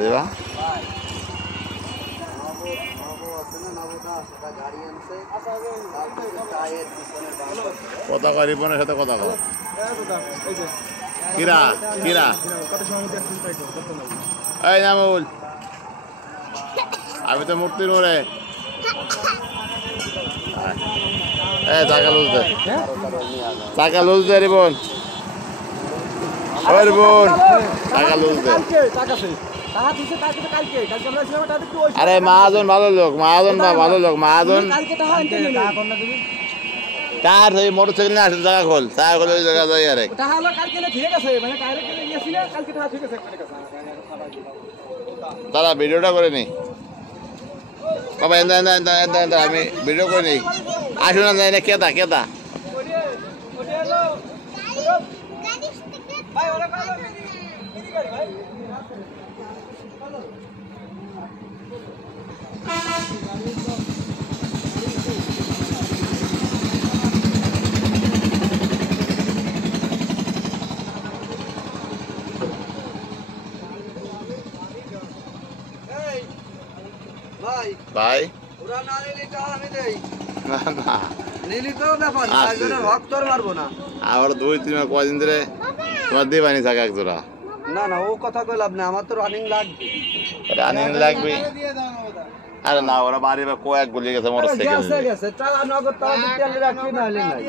দেবা কথা কয় রিপনের সাথে কথা কয় কিরা কিরা এই নামুল আমি তো মূর্তির মোড়ে চাকা লুজ দে চাকা লুজ দে রিপন ওই রিপন চাকা লুজ দে আরে মহাজন ভালো লোক মহাজন ভালো লোক মহাজন তার সেই মোটরসাইকেল নিয়ে আসেন জায়গা খোল জায়গা খোল ওই জায়গা যাই আরে দাদা ভিডিওটা করে নি বাবা এন্দা আমি ভিডিও করে নিই আসুন না যাই না কেদা কেদা ভাই আবার 2-3 মাস কদিন ধরে তোমার দিবানি থাকা এক জোড়া না না ও কথা কই লাভ না আমার তো রানিং লাগবে আরে না ওরা বাড়ি বা কয়েক গুলি গেছে মোটরসাইকেল গেছে টাকা নগদ টাকা দিতে রাখি না হলে নাই